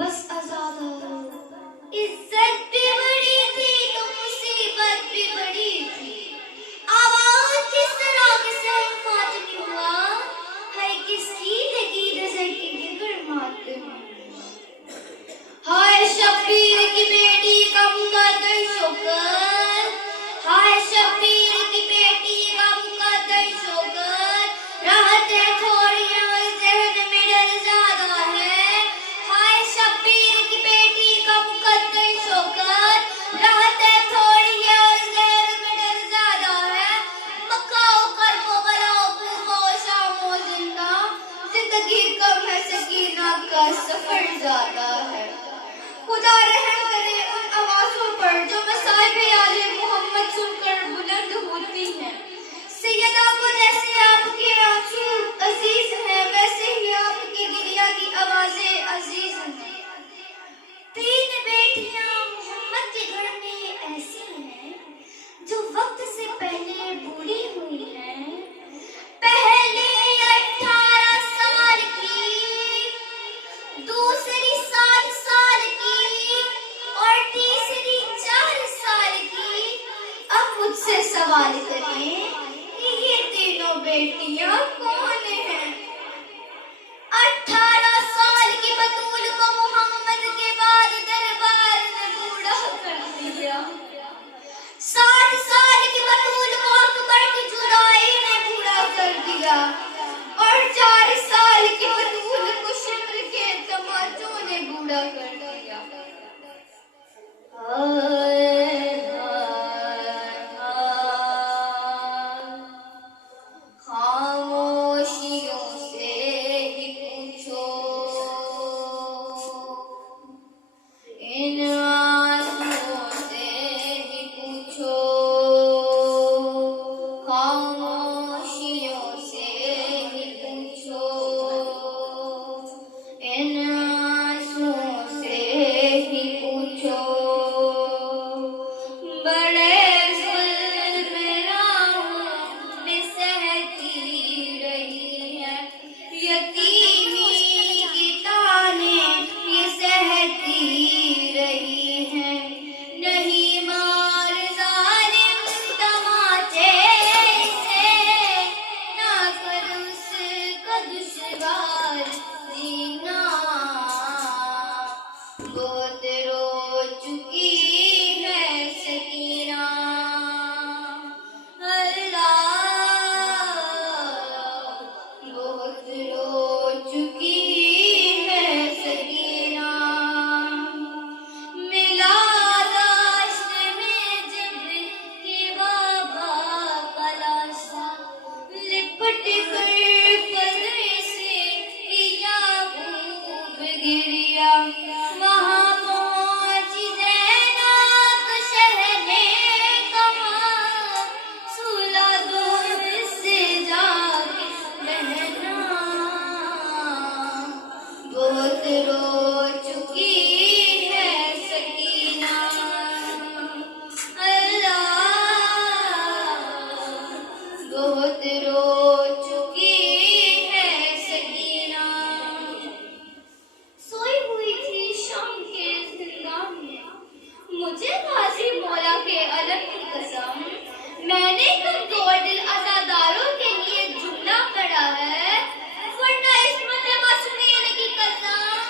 बस आजाद हो। इज्जत भी बड़ी थी तो मुसीबत भी बड़ी थी। आवाज किस तरह के सहन फातमी हुआ है, किसकी लगी नजर की बिगड़ मातम। हाय शब्बीर की बेटी का मुकद्दर शोकर, हाय शब्बीर की बेटी का मुकद्दर शोकर। राहतें थोड़ी हैं और ज़हन में डर ज़्यादा है। हाय शब्बीर की बेटी का मुकद्दर शोकर। राहतें थोड़ी हैं और ज़हन में डर ज़्यादा है। मक्काओ करबो बलाओ खूबो शामो जिंदा, जिंदगी कम है सकीना का सफर ज़्यादा है। खुदा रहम करे उन आवाज़ों पर जो मसाइब आले मोहम्मद सुनकर बुलंद होती हैं। सैयदा को जैसे आपके आंसू अजीज हैं, वैसे ही आपकी गिरिया की आवाज़ें अजीज हैं। 3 बेटियां मोहम्मद के घर में ऐसी हैं जो वक्त से पहले बूढ़ी हुई हैं। पहले 18 साल की, दूसरी 7 साल की और तीसरी 4 साल की। अब मुझसे सवाल करें कि ये तीनों बेटियां कौन हैं? 18 साल की बतूल को मोहम्मद के बाद दरबार ने बूढ़ा कर दिया। 60 साल की बतूल को अकबर की जुदाई ने बूढ़ा कर दिया और 4 साल की बतूल को शिमर के तमाचों ने बूढ़ा कर दिया। खामोशियों से ही पूछो, इन आंसुओं से ही पूछो, खामोशियों से ही पूछो, इन आंसुओं से ही पूछो। बड़े जुल्म राहों में सहती रही है, यतीमी की ताने ये सहती रही है। नहीं मार जालिम तमाचे से, ना कर उसका दुश्वार जीना। बहुत रो चुकी है सकीना, अल्लाह बहुत रो चुकी है सकीना। मिला लाश में जब के बाबा का लाशा, लिपट कर पर्दे से किया खूब गिरिया। वहाँ पहुँची ज़ैनब तो शहने कहा, सुला दो इससे जाके बहना। बहुत रो चुकी है सकीना, अल्लाह बहुत रो चुकी है सकीना। सोई हुई थी शाम के जिंदान में, मुझे गाजी मौला के अलग की कसम। मैंने कमजोर दिल अज़ादारों के लिए जुमला पढ़ा है, वरना इस्मत मासूमीन की कसम।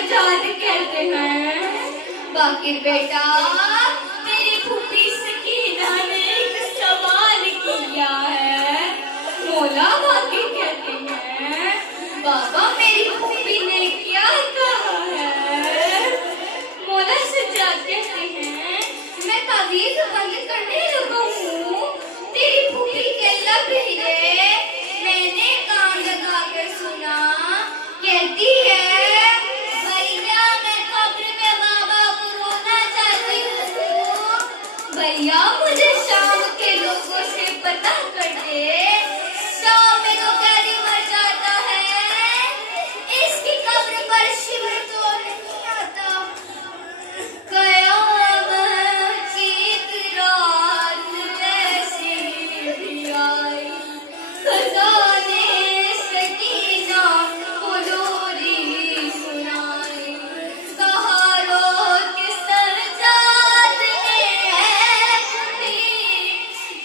सजाद कहते हैं। बाकी बेटा मेरी फूफी सकीना ने एक सवाल किया है। मौला बाकी कहते हैं बाबा मेरी फूफी ने क्या कहा है। मौला सजाद कहते हैं मैं तावीज़ बंद करने लगा हूँ। तेरी फूफी के लब हिले, मैंने कान लगा कर सुना। कहती है भैया मैं कब्र में बाबा को रोना चाहती हूँ। भैया मुझे शाम के लोगों से पता कर दे, शाम में तो कैदी मर जाता है, इसकी कब्र पर शिवर तो नहीं आता। कयामत की एक रात ऐसी भी आई, खजाने सकीना को लोरी सुनाई। कहा रोज के सजाद ने है खुदी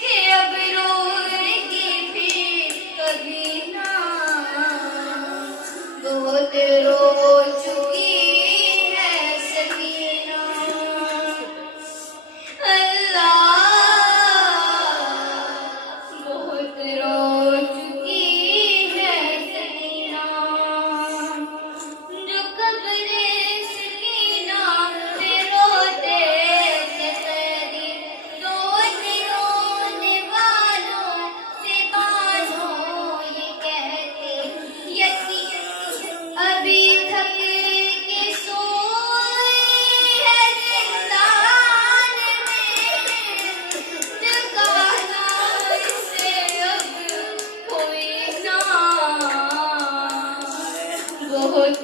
कि अब रोएगी फिर कभी ना। बहुत रो चुकी है सकीना। अल्लाह बहुत रो चुकी है सकीना। जो कब्रे सकीना पे रोते थे कैदी, रोज रोने वालों से बानो ये कहते यतीम अभी थक के सोए है जिंदान में। जगाना इसे अब कोई ना। बहुत